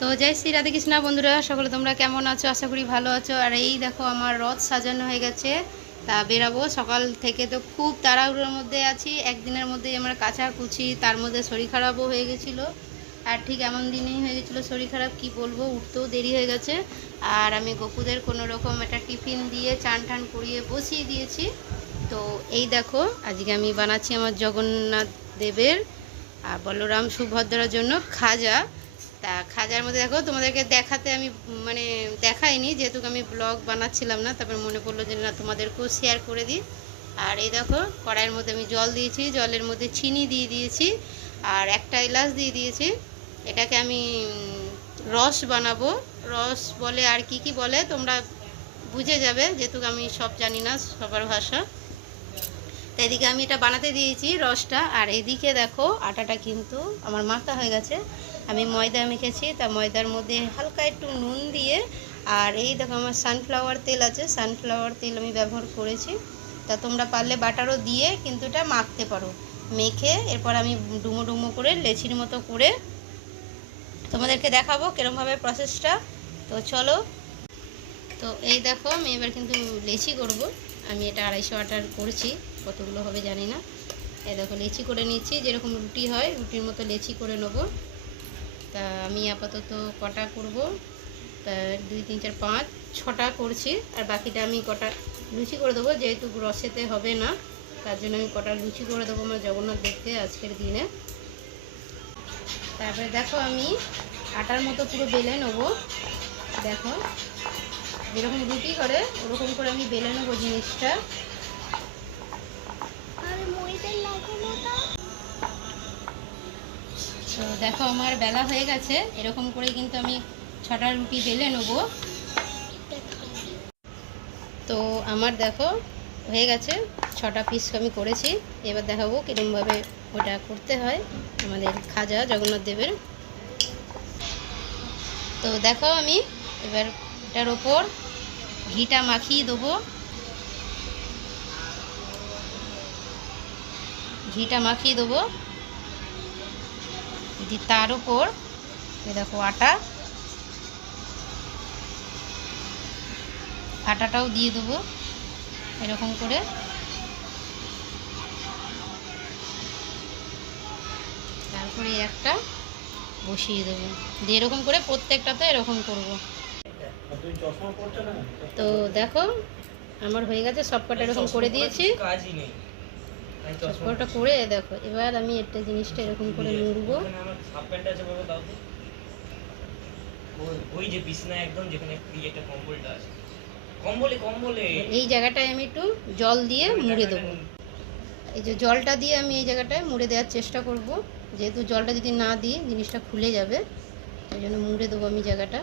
তো জয় শ্রী রাধে কৃষ্ণা বন্ধুরা, সকলে তোমরা কেমন আছো? আশা করি ভালো আছো। আর এই দেখো আমার রথ সাজানো হয়ে গেছে, তা বেরাবো। সকাল থেকে তো খুব তাড়াহুড়োর মধ্যে আছি। একদিনের মধ্যেই আমার কাচাকুচি, তার মধ্যে শরীর খারাপও হয়ে গেছিলো। আর ঠিক এমন দিনেই হয়ে গেছিলো শরীর খারাপ, কি বলবো, উঠতেও দেরি হয়ে গেছে। আর আমি গপুদের কোনো রকম একটা টিফিন দিয়ে চান টান করিয়ে বসিয়ে দিয়েছি। তো এই দেখো আজকে আমি বানাচ্ছি আমার জগন্নাথ দেবের আর বলরাম সুভদ্রার জন্য খাজা। তা খাজার মধ্যে দেখো তোমাদেরকে দেখাতে আমি মানে দেখাইনি, যেহেতু আমি ব্লগ বানাচ্ছিলাম না। তারপর মনে পড়লো যে না, তোমাদেরকেও শেয়ার করে দিই। আর এই দেখো কড়াইয়ের মধ্যে আমি জল দিয়েছি, জলের মধ্যে চিনি দিয়ে দিয়েছি আর একটা এলাচ দিয়ে দিয়েছি। এটাকে আমি রস বানাবো। রস বলে আর কি কি বলে তোমরা বুঝে যাবে, যেহেতু আমি সব জানি না সবার ভাষা। তো এদিকে আমি এটা বানাতে দিয়েছি রসটা। আর এদিকে দেখো আটাটা কিন্তু আমার মাখা হয়ে গেছে। আমি ময়দা মেখেছি, তা ময়দার মধ্যে হালকা একটু নুন দিয়ে, আর এই দেখো আমার সানফ্লাওয়ার তেল আছে, সানফ্লাওয়ার তেল আমি ব্যবহার করেছি। তা তোমরা পারলে বাটারও দিয়ে কিন্তু এটা মাখতে পারো। মেখে এরপর আমি ডুমো ডুমো করে লেচির মতো করে তোমাদেরকে দেখাবো কীরমভাবে প্রসেসটা। তো চলো। তো এই দেখো আমি এবার কিন্তু লেচি করব। আমি এটা 250 আটার করছি, কতগুলো হবে জানি না। এই দেখো লেচি করে নিচ্ছি, যেরকম রুটি হয় রুটির মতো লেচি করে নেব। তা আমি আপাতত কটা করব, তা 2 3 4 5 6টা করছি। আর বাকিটা আমি কটা লুচি করে দেবো, যেহেতু রসেতে হবে না, তার জন্য আমি কটা লুচি করে দেবো আমার জগন্নাথ দেখতে আজকের দিনে। তারপরে দেখো আমি আটার মতো পুরো বেলে নেবো। দেখো যেরকম রুটি করে ওরকম করে আমি বেলে নেবো জিনিসটা। তো দেখো আমার বেলা হয়ে গেছে, এরকম করে কিন্তু আমি 6টা রুটি বেলে নেবো। তো আমার দেখো হয়ে গেছে, 6টা পিস আমি করেছি। এবার দেখাবো কীরকমভাবে ওটা করতে হয় আমাদের খাজা জগন্নাথ দেবের। তো দেখো আমি এবার এটার ওপর ঘিটা মাখিয়ে দেবো। ঘিটা মাখিয়ে দেবো, তার উপর দেখো আটাটাও দিয়ে দেবো এরকম করে। তারপরে একটা বসিয়ে দেবো, দিয়ে এরকম করে প্রত্যেকটাতে এরকম করব। তো দেখো আমার হয়ে গেছে, সবকটা এরকম করে দিয়েছি। সবকটা করে দেখো এবার আমি একটা জিনিসটা এরকম করে মুড়বো। এই জায়গাটায় আমি একটু জল দিয়ে মুড়ে দেবো। এই যে জলটা দিয়ে আমি এই জায়গাটায় মুড়ে দেওয়ার চেষ্টা করব, যেহেতু জলটা যদি না দিই জিনিসটা খুলে যাবে, ওই জন্য মুড়ে দেবো আমি জায়গাটা।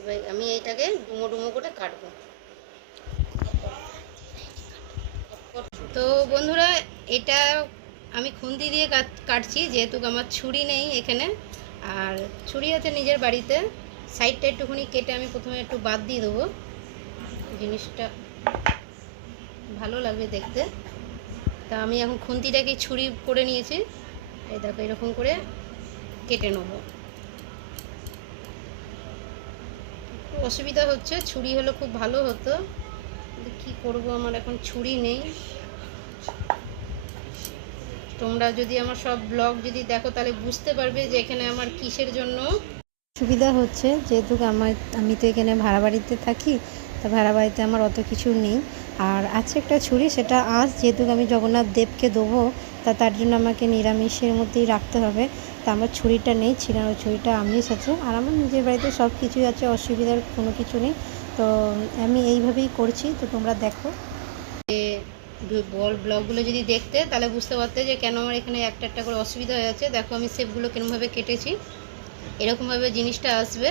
এবার আমি এইটাকে ডুমো ডুমো করে কাটবো। তো বন্ধুরা এটা আমি খুন্তি দিয়ে কাটছি, যেহেতু আমার ছুরি নেই এখানে। আর ছুরি আছে নিজের বাড়িতে, সাইডটা একটুখানি কেটে আমি প্রথমে একটু বাদ দিয়ে দেবো, জিনিসটা ভালো লাগবে দেখতে। তা আমি এখন খুন্তিটাকে ছুরি করে নিয়েছি। এই দেখো এরকম করে কেটে নেবো। অসুবিধা হচ্ছে, ছুরি হলে খুব ভালো হতো, কিন্তু কী করবো, আমার এখন ছুরি নেই। তোমরা যদি আমার সব ব্লগ যদি দেখো তাহলে বুঝতে পারবে যে এখানে আমার কিসের জন্য সুবিধা হচ্ছে। যেহেতু আমি তো এখানে ভাড়া বাড়িতে থাকি, তা ভাড়া বাড়িতে আমার অত কিছু নেই। আর আছে একটা ছুরি, সেটা আজ যেহেতু আমি জগন্নাথ দেবকে দেবো, তার জন্য আমাকে নিরামিষের মধ্যেই রাখতে হবে। তা আমার ছুরিটা নেই, ছিলানো ছুরিটা আমিষ আছে। আর আমার নিজের বাড়িতে সব কিছুই আছে, অসুবিধার কোনো কিছু নেই। তো আমি এইভাবেই করছি। তো তোমরা দেখো ব্লগগুলো যদি দেখতে তাহলে বুঝতে পারতে যে কেন আমার এখানে একটা একটা করে অসুবিধা হয়ে যাচ্ছে। দেখো আমি শেপগুলো কেরমভাবে কেটেছি, এরকমভাবে জিনিসটা আসবে।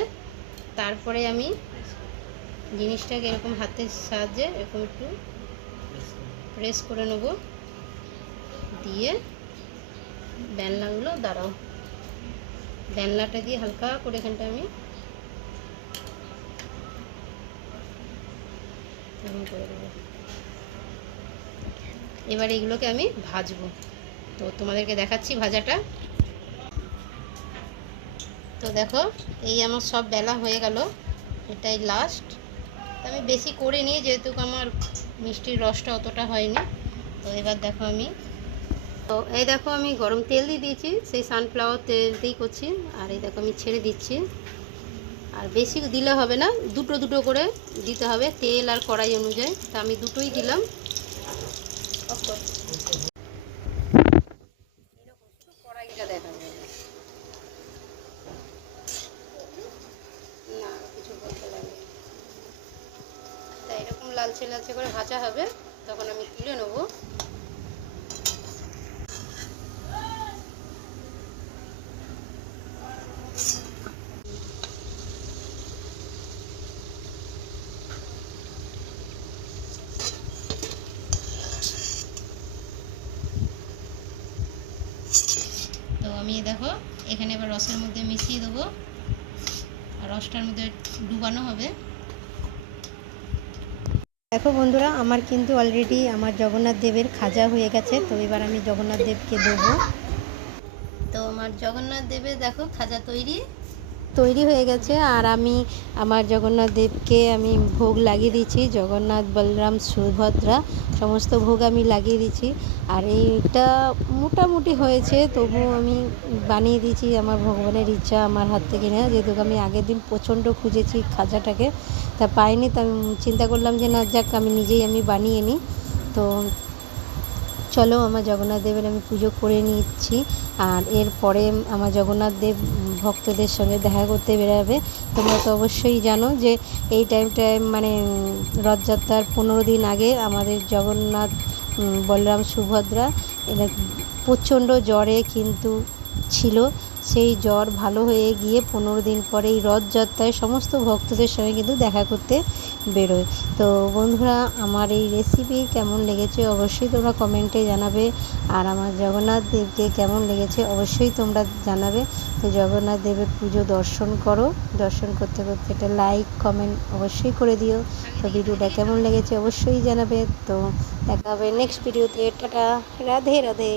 তারপরে আমি জিনিসটাকে এরকম হাতের সাহায্যে এরকম একটু প্রেস করে নেব, দিয়ে বেলনাগুলো দাঁড়াও, বেলনাটা দিয়ে হালকা করে এখানটা আমি এরকম করে দেবো। এবার এগুলোকে আমি ভাজবো। তো তোমাদেরকে দেখাচ্ছি ভাজাটা। তো দেখো এই আমার সব বেলা হয়ে গেল, এটাই লাস্ট। আমি বেশি করে নিই যেহেতু আমার মিষ্টির রসটা অতটা হয়নি। তো এবার দেখো তো এই দেখো আমি গরম তেল দিয়ে দিয়েছি, সেই সানফ্লাওয়ার তেল দিয়েই করছি। আর এই দেখো আমি ছেড়ে দিচ্ছি, আর বেশি দিলে হবে না, দুটো দুটো করে দিতে হবে তেল আর কড়াই অনুযায়ী। তা আমি দুটোই দিলাম। কড়াইটা দেখা যাবে না, কিছু বলতে লাগে। তা এরকম লালচে লালচে করে ভাজা হবে, তখন আমি তুলে নেবো। তো আমি দেখো এখানে এবার রসের মধ্যে মিশিয়ে দেবো, আর রসটার মধ্যে ডুবানো হবে। দেখো বন্ধুরা, আমার কিন্তু অলরেডি আমার জগন্নাথ দেবের খাজা হয়ে গেছে। তো এবার আমি জগন্নাথ দেবকে দেবো। তো আমার জগন্নাথ দেবের দেখো খাজা তৈরি হয়ে গেছে। আর আমি আমার জগন্নাথ দেবকে আমি ভোগ লাগিয়ে দিচ্ছি, জগন্নাথ বলরাম সুভদ্রা সমস্ত ভোগ আমি লাগিয়ে দিচ্ছি। আর এইটা মোটামুটি হয়েছে, তবু আমি বানিয়ে দিয়েছি, আমার ভগবানের ইচ্ছা আমার হাত থেকে নেওয়া। যেহেতু আমি আগের দিন প্রচণ্ড খুঁজেছি খাজাটাকে, তা পাইনি। তো আমি চিন্তা করলাম যে না, যাক আমি নিজেই বানিয়ে নিই। তো চলো আমার জগন্নাথ দেবের আমি পুজো করে নিচ্ছি। আর এরপরে আমার জগন্নাথ দেব ভক্তদের সঙ্গে দেখা করতে বেরোবে। তোমরা তো অবশ্যই জানো যে এই টাইমটায় মানে রথযাত্রার 15 দিন আগে আমাদের জগন্নাথ বলরাম সুভদ্রা এরা প্রচণ্ড জ্বরে কিন্তু ছিল। সেই জ্বর ভালো হয়ে গিয়ে 15 দিন পরে এই রথযাত্রায় সমস্ত ভক্তদের সঙ্গে কিন্তু দেখা করতে বেরোয়। তো বন্ধুরা, আমার এই রেসিপি কেমন লেগেছে অবশ্যই তোমরা কমেন্টে জানাবে। আর আমার জগন্নাথ দেবকে কেমন লেগেছে অবশ্যই তোমরা জানাবে। তো জগন্নাথ দেবের পুজো দর্শন করো, দর্শন করতে করতে একটা লাইক কমেন্ট অবশ্যই করে দিও। তো ভিডিওটা কেমন লেগেছে অবশ্যই জানাবে। তো দেখা হবে নেক্সট ভিডিওতে। টাটা, রাধে রাধে।